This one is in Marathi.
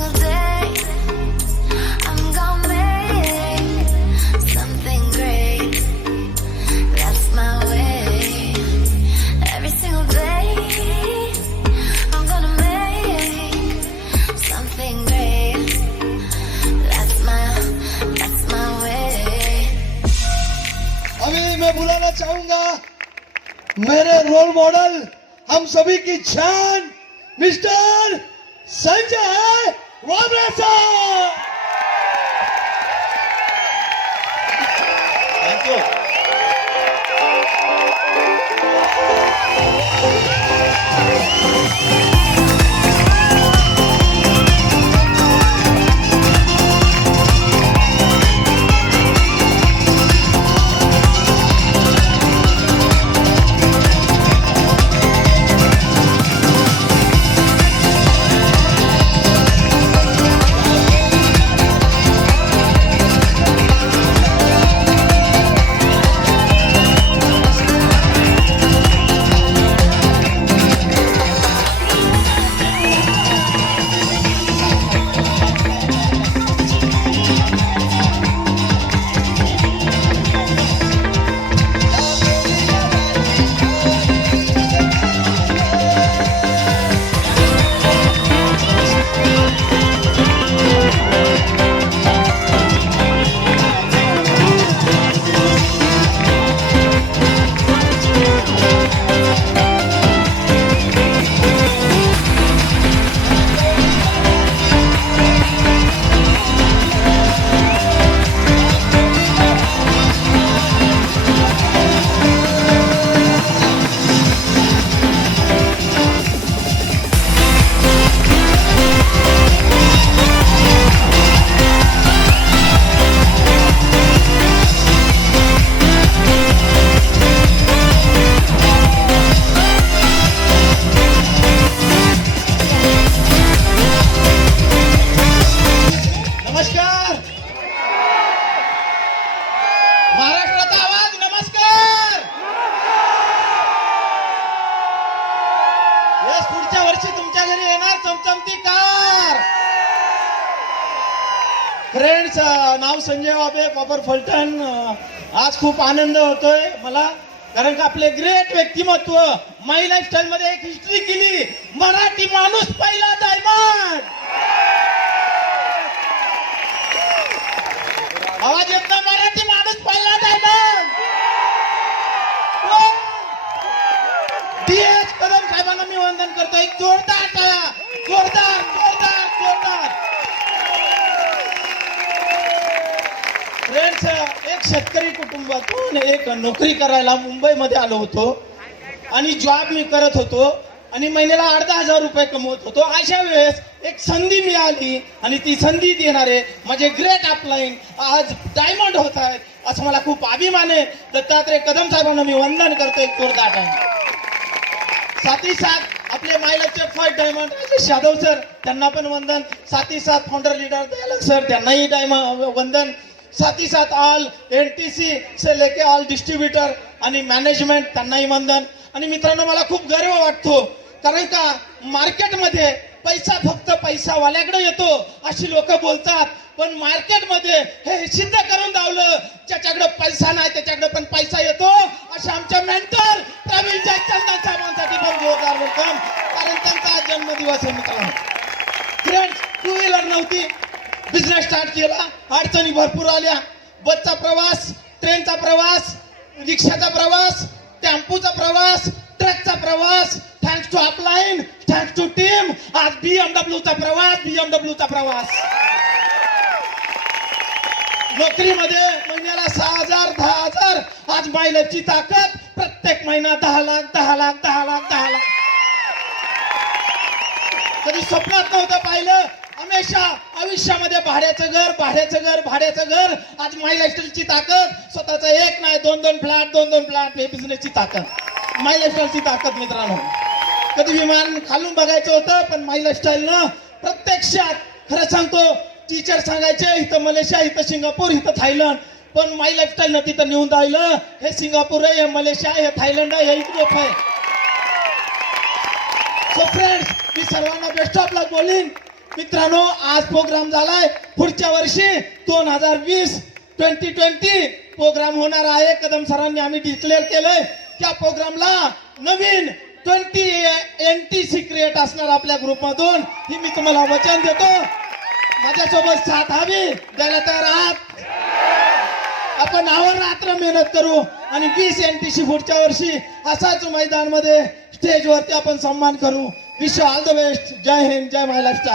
single day I'm gonna make something great. That's my way. Every single day I'm gonna make something great. That's my way. अभी मैं बुलाना चाहूंगा मेरे रोल मॉडल हम सभी की जान मिस्टर संजय वाबरे साहब। Thank you. नमस्कार महाराष्ट्राचा आवाज नमस्कार। यस पुढच्या वर्षी तुमच्या घरी येणार चमचमती कार। फ्रेंड्स नाव संजय वाबे पॉपर फलटण। आज खूप आनंद होतोय मला कारण का आपले ग्रेट व्यक्तिमत्व माय लाईफस्टाईल मध्ये एक हिस्ट्री केली। मराठी माणूस पहिला डायमंड। आवाज येत ना मराठी माणूस पहिला डायमंड। डीएच कदम साहेबांना मी वंदन करतोय। जोरदार टाळ्या जोरदार जोरदार जोरदार। फ्रेंड्स एक शेतकरी कुटुंबातून एक नोकरी करायला मुंबईमध्ये आलो होतो आणि जॉब मी करत होतो आणि महिन्याला 8,000 रुपये कमवत होतो। अशा वेळेस एक संधी मिळाली आणि ती संधी देणारे माझे ग्रेट अपलाईन आज डायमंड होत आहेत असं मला खूप अभिमान आहे। दत्तात्रय कदम साहेबांना मी वंदन करतो एक जोरदार टाळ्या। साथ ही साथ आपले मायलाचे first diamond Rajesh Yadav sir त्यांना पण वंदन। साथ ही साथ फाउंडर लीडर दयाल सर त्यांनाही डायमंड वंदन। साथ ही साथ ऑल एनटीसी से लेके ऑल डिस्ट्रीब्युटर आणि मॅनेजमेंट त्यांनाही वंदन। आणि मित्रांनो मला खूप गर्व वाटतो कारण का मार्केटमध्ये पैसा फक्त पैसावाल्याकडे येतो अशी लोक बोलतात पण मार्केटमध्ये हे सिद्ध करून दावलं ज्याच्याकडे पैसा नाही त्याच्याकडे पण पैसा येतो। अशा आमच्या मेंटर प्रवीण जयचंदन साहेबांसाठी पण जोरदार वेलकम कारण त्यांचा आज जन्मदिवस आहे मित्रांनो। फ्रेंड्स टू व्हीलर नव्हती बिझनेस स्टार्ट केला अडचणी भरपूर आल्या। बसचा प्रवास ट्रेनचा प्रवास रिक्षाचा प्रवास टेम्पोचा प्रवास ट्रकचा प्रवास thanks to upline thanks to team आज बीएमडब्ल्यूचा प्रवास नोकरीमध्ये महिन्याला 6,000 10,000 आज मायलेजची ताकद प्रत्येक महिना 10 लाख 10 लाख 10 लाख 10 लाख कधी स्वप्नात नव्हतं पाहिलं। हमेशा आयुष्यामध्ये भाड्याचं घर आज माय लाईफस्टाईलची ताकद स्वतःचा एक नाही दोन फ्लॅट हे बिझनेसची ताकद माय लाईफस्टाईलची ताकद मित्रांनो। कधी विमान खालून बघायचं होतं पण माय लाईफस्टाईलनं प्रत्यक्षात खरं सांगतो टीचर सांगायचे इथं मलेशिया इथं सिंगापूर इथं थायलंड पण माय लाईफस्टाईलनं तिथं नेऊन जायलं हे सिंगापूर आहे हे मलेशिया हे थायलंड आहे हे युरोप आहे। सो फ्रेंड्स मी सर्वांना बेस्ट ऑफ लक बोलीन मित्रांनो आज प्रोग्राम झालाय, पुढच्या वर्षी 2020 प्रोग्राम होणार आहे. कदम सरांनी आम्ही डिक्लेअर केलंय. त्या प्रोग्रामला नवीन 20 NTC क्रिएट असणार आपल्या ग्रुपमधून. ही मी तुम्हाला वचन देतो. माझ्यासोबत साथ हवी, द्यायला तयार आहात? आपण रात्र मेहनत करू आणि 20 NTC पुढच्या वर्षी असाच मैदानमध्ये स्टेजवरती आपण सन्मान करू. Wish all the best. जय हिंद, जय महाराष्ट्र.